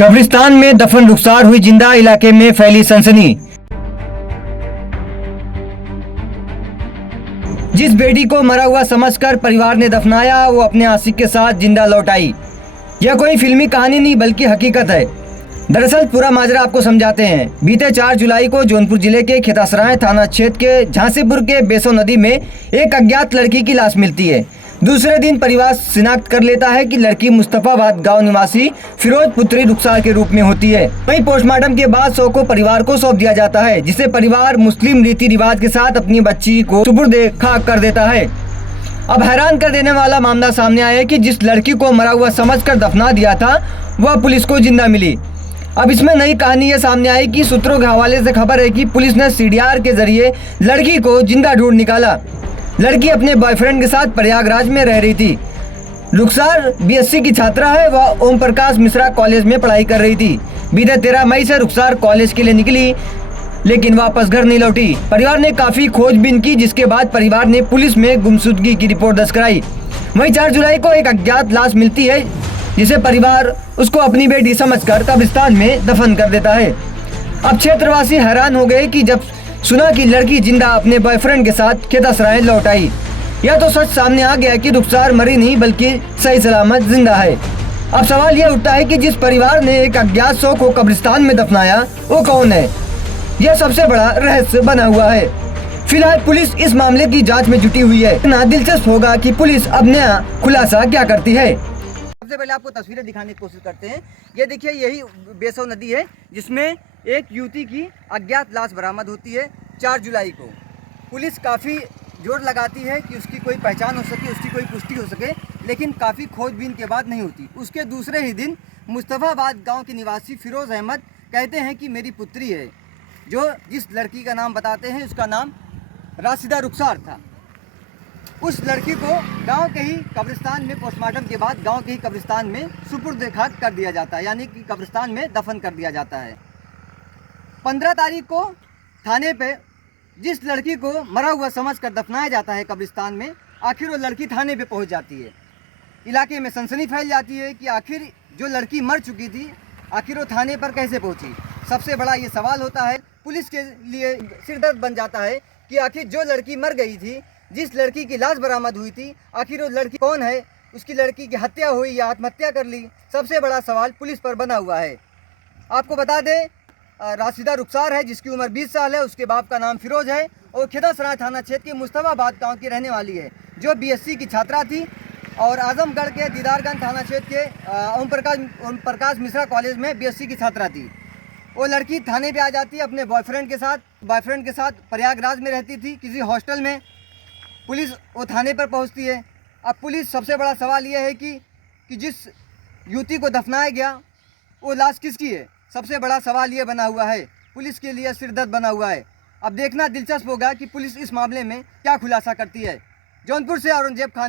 कब्रिस्तान में दफन रुखसार हुई जिंदा, इलाके में फैली सनसनी। जिस बेटी को मरा हुआ समझकर परिवार ने दफनाया, वो अपने आशिक के साथ जिंदा लौट आई। यह कोई फिल्मी कहानी नहीं बल्कि हकीकत है। दरअसल पूरा माजरा आपको समझाते हैं। बीते 4 जुलाई को जौनपुर जिले के खेतासराय थाना क्षेत्र के झांसीपुर के बेसो नदी में एक अज्ञात लड़की की लाश मिलती है। दूसरे दिन परिवार शिनाख्त कर लेता है कि लड़की मुस्तफाबाद गांव निवासी फिरोज पुत्री रुखसार के रूप में होती है। वहीं पोस्टमार्टम के बाद शव को परिवार को सौंप दिया जाता है, जिसे परिवार मुस्लिम रीति रिवाज के साथ अपनी बच्ची को सुपुर्द खाक कर देता है। अब हैरान कर देने वाला मामला सामने आया है कि जिस लड़की को मरा हुआ समझकर दफना दिया था, वह पुलिस को जिंदा मिली। अब इसमें नई कहानी ये सामने आई कि सूत्रों के हवाले से खबर है कि पुलिस ने सीडीआर के जरिए लड़की को जिंदा ढूंढ निकाला। लड़की अपने बॉयफ्रेंड के साथ प्रयागराज में रह रही थी। रुखसार बीएससी की छात्रा है। वह ओम प्रकाश मिश्रा कॉलेज में पढ़ाई कर रही थी। बीते 13 मई से रुखसार कॉलेज के लिए निकली, लेकिन वापस घर नहीं लौटी। परिवार ने काफी खोजबीन की, जिसके बाद परिवार ने पुलिस में गुमशुदगी की रिपोर्ट दर्ज कराई। वहीं 4 जुलाई को एक अज्ञात लाश मिलती है, जिसे परिवार उसको अपनी बेटी समझकर कब्रिस्तान में दफन कर देता है। अब क्षेत्रवासी हैरान हो गए कि जब सुना कि लड़की जिंदा अपने बॉयफ्रेंड के साथ खेतासराय लौट आई। यह तो सच सामने आ गया कि रुखसार मरी नहीं बल्कि सही सलामत जिंदा है। अब सवाल यह उठता है कि जिस परिवार ने एक अज्ञात शव को कब्रिस्तान में दफनाया, वो कौन है? यह सबसे बड़ा रहस्य बना हुआ है। फिलहाल पुलिस इस मामले की जांच में जुटी हुई है। इतना दिलचस्प होगा कि पुलिस अब नया खुलासा क्या करती है। सबसे पहले आपको तस्वीरें दिखाने की कोशिश करते हैं। ये देखिए, यही बेसो नदी है जिसमें एक युवती की अज्ञात लाश बरामद होती है 4 जुलाई को। पुलिस काफ़ी जोर लगाती है कि उसकी कोई पहचान हो सके, उसकी कोई पुष्टि हो सके, लेकिन काफ़ी खोजबीन के बाद नहीं होती। उसके दूसरे ही दिन मुस्तफाबाद गांव के निवासी फिरोज अहमद कहते हैं कि मेरी पुत्री है। जो जिस लड़की का नाम बताते हैं, उसका नाम राशिदा रुखसार था। उस लड़की को गांव के ही कब्रिस्तान में पोस्टमार्टम के बाद गांव के ही कब्रिस्तान में सुपुर्द खाक कर दिया जाता है, यानी कि कब्रिस्तान में दफन कर दिया जाता है। 15 तारीख को थाने पे जिस लड़की को मरा हुआ समझकर दफनाया जाता है कब्रिस्तान में, आखिर वो लड़की थाने पे पहुंच जाती है। इलाके में सनसनी फैल जाती है कि आखिर जो लड़की मर चुकी थी, आखिर वो थाने पर कैसे पहुंची। सबसे बड़ा ये सवाल होता है, पुलिस के लिए सिरदर्द बन जाता है कि आखिर जो लड़की मर गई थी, जिस लड़की की लाश बरामद हुई थी, आखिर वो लड़की कौन है? उसकी लड़की की हत्या हुई या आत्महत्या कर ली? सबसे बड़ा सवाल पुलिस पर बना हुआ है। आपको बता दें, राशिदा रुखसार है जिसकी उम्र 20 साल है। उसके बाप का नाम फिरोज है और खेतासराय थाना क्षेत्र के मुस्तफाबाद गांव की रहने वाली है, जो बीएससी की छात्रा थी और आजमगढ़ के दीदारगंज थाना क्षेत्र के ओम प्रकाश मिश्रा कॉलेज में बीएससी की छात्रा थी। वो लड़की थाने पे आ जाती है अपने बॉयफ्रेंड के साथ प्रयागराज में रहती थी किसी हॉस्टल में। पुलिस वो थाने पर पहुंचती है। अब पुलिस, सबसे बड़ा सवाल ये है कि जिस युवती को दफनाया गया, वो लाश किसकी है? सबसे बड़ा सवाल ये बना हुआ है, पुलिस के लिए सिरदर्द बना हुआ है। अब देखना दिलचस्प होगा कि पुलिस इस मामले में क्या खुलासा करती है। जौनपुर से औरंगजेब खान।